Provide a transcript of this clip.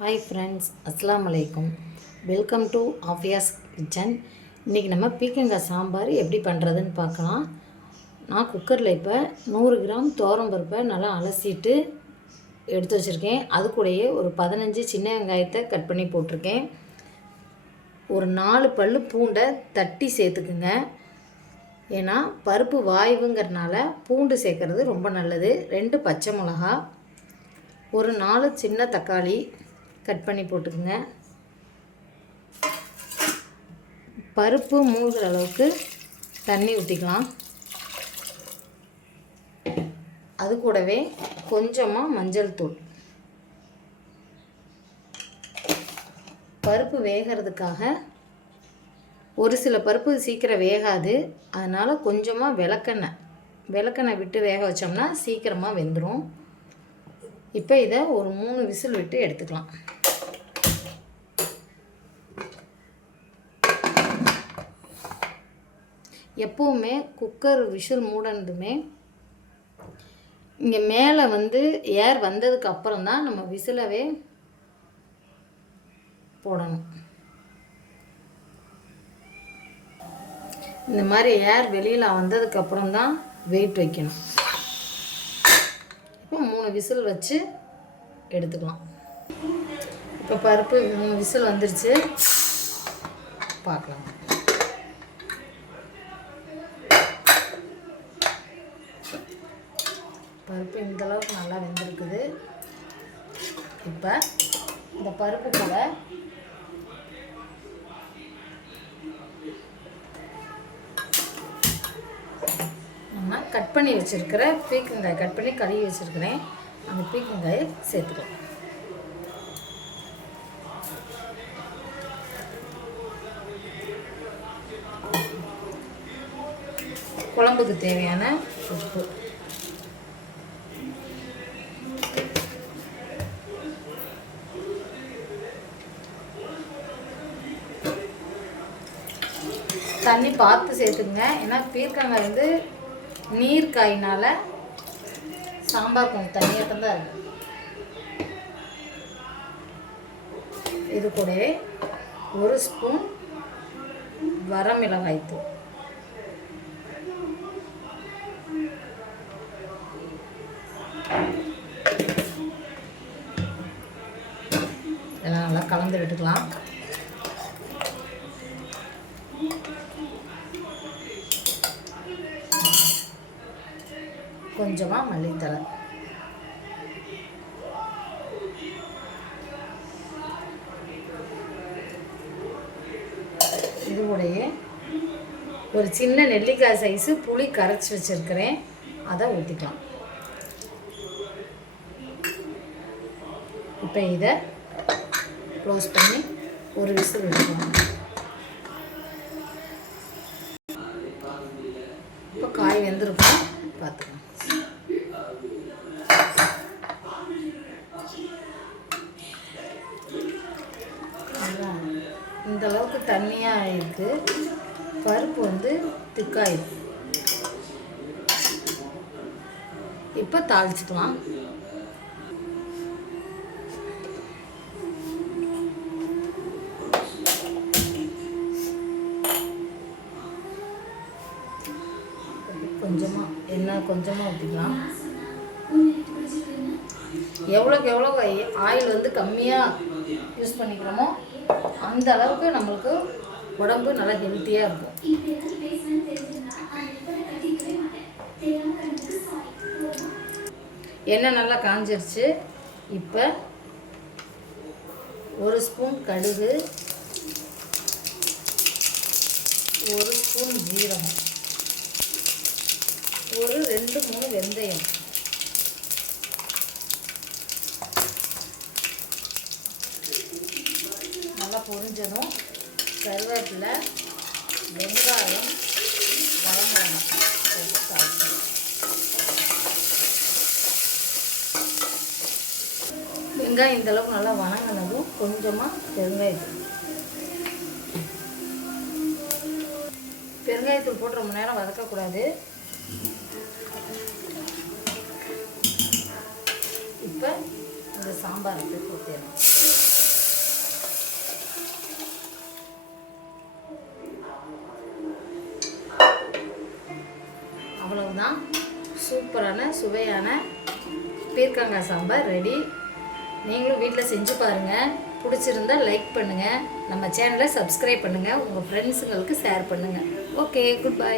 Hi friends, அஸ்ஸலாமு அலைக்கும். Welcome to ஆஃபியாஸ் கிச்சன். இன்றைக்கி நம்ம பீக்கங்காய் சாம்பார் எப்படி பண்ணுறதுன்னு பார்க்கலாம். நான் குக்கரில் இப்போ 100 கிராம் துவரம்பருப்பை நல்லா அலசிட்டு எடுத்து வச்சுருக்கேன். அது கூடயே ஒரு 15 சின்ன வெங்காயத்தை கட் பண்ணி போட்டிருக்கேன். ஒரு 4 பல் பூண்டை தட்டி சேர்த்துக்குங்க. ஏன்னா பருப்பு வாய்வுங்கிறதுனால பூண்டு சேர்க்குறது ரொம்ப நல்லது. 2 பச்சை மிளகா, ஒரு 4 சின்ன தக்காளி கட் பண்ணி போட்டுக்குங்க. பருப்பு மூழ்கிற அளவுக்கு தண்ணி ஊற்றிக்கலாம். அது கூடவே கொஞ்சமாக மஞ்சள் தூள். பருப்பு வேகிறதுக்காக ஒரு சில பருப்பு சீக்கிரம் வேகாது, அதனால் கொஞ்சமாக விளக்கெண்ணெய் விட்டு வேக வச்சோம்னா சீக்கிரமாக வெந்துடும். இப்போ இதை ஒரு 3 விசில் விட்டு எடுத்துக்கலாம். எப்போவுமே குக்கர் விசில் மூடனதுமே இங்கே மேலே ஏர் வந்ததுக்கு அப்புறம் தான் நம்ம விசிலவே போடணும். இந்த மாதிரி ஏர் வெளியில் வந்ததுக்கப்புறம் தான் வெயிட் வைக்கணும். இப்போ 3 விசில் வச்சு எடுத்துக்கலாம். இப்போ பருப்பு 3 விசில் வந்துருச்சு, பார்க்கலாம். பருப்பு இந்தளவுக்கு நல்லா வெந்திருக்குது. இப்போ இந்த பருப்பு கூட நம்ம கட் பண்ணி வச்சுருக்கிற பீக்கங்காய் கட் பண்ணி கழுவி வச்சுருக்கிறேன். அந்த பீக்கங்காயை சேர்த்துக்கலாம். குழம்புக்கு தேவையான உப்பு, தண்ணி பார்த்து சேர்த்துக்குங்க. ஏன்னா பீர்க்கங்காய் நீர் காயினால் சாம்பார் கொஞ்சம் தண்ணியாக தான் இருக்கும். இது கூட 1 ஸ்பூன் வரமிளகாய் தூள், எல்லாம் நல்லா கலந்து விட்டுக்கலாம். கொஞ்சமாக மல்லித்தழை, இது கூடயே ஒரு சின்ன நெல்லிக்காய் சைஸு புளி கரைச்சி வச்சுருக்கிறேன், அதை ஊற்றிக்கலாம். இப்போ இதை க்ளோஸ் பண்ணி ஒரு விசில் விட்டுக்கலாம். இப்போ காய் வெந்திருக்கும், பார்த்துக்கலாம். இந்த அளவுக்கு தண்ணியாக இருக்குது. பருப்பு திக்காயிருக்கு. இப்போ தாளிச்சுக்கலாம். கொஞ்சமாக எண்ணெய் கொஞ்சமாக ஊற்றிக்கலாம். எவ்வளோக்கு எவ்வளோ ஆயில் கம்மியாக யூஸ் பண்ணிக்கிறோமோ அந்த அளவுக்கு நம்மளுக்கு உடம்பு நல்லா ஹெல்த்தியாக இருக்கும். எண்ணெய் நல்லா காஞ்சிருச்சு. இப்போ 1 ஸ்பூன் கடுகு, 1 ஸ்பூன் ஜீரகம், ஒரு 2-3 வெந்தயம், நல்லா பொரிஞ்சதும் கருவேப்பிலை, வெங்காயம், வரமிளகாய் போட்டு தாளிக்கணும். வெங்காயம் இந்தளவுக்கு நல்லா வணங்கினதும் கொஞ்சமாக பெருங்காயத்தூள் போட்டு ரொம்ப நேரம் வதக்கக்கூடாது. இப்போ இந்த சாம்பாருக்கு ஊற்றிடணும். அவ்வளோதான், சூப்பரான சுவையான பீர்க்கங்காய் சாம்பார் ரெடி. நீங்களும் வீட்டில் செஞ்சு பாருங்கள். பிடிச்சிருந்தால் லைக் பண்ணுங்கள், நம்ம சேனலை சப்ஸ்கிரைப் பண்ணுங்கள், உங்கள் ஃப்ரெண்ட்ஸுங்களுக்கு ஷேர் பண்ணுங்கள். Okay, good bye.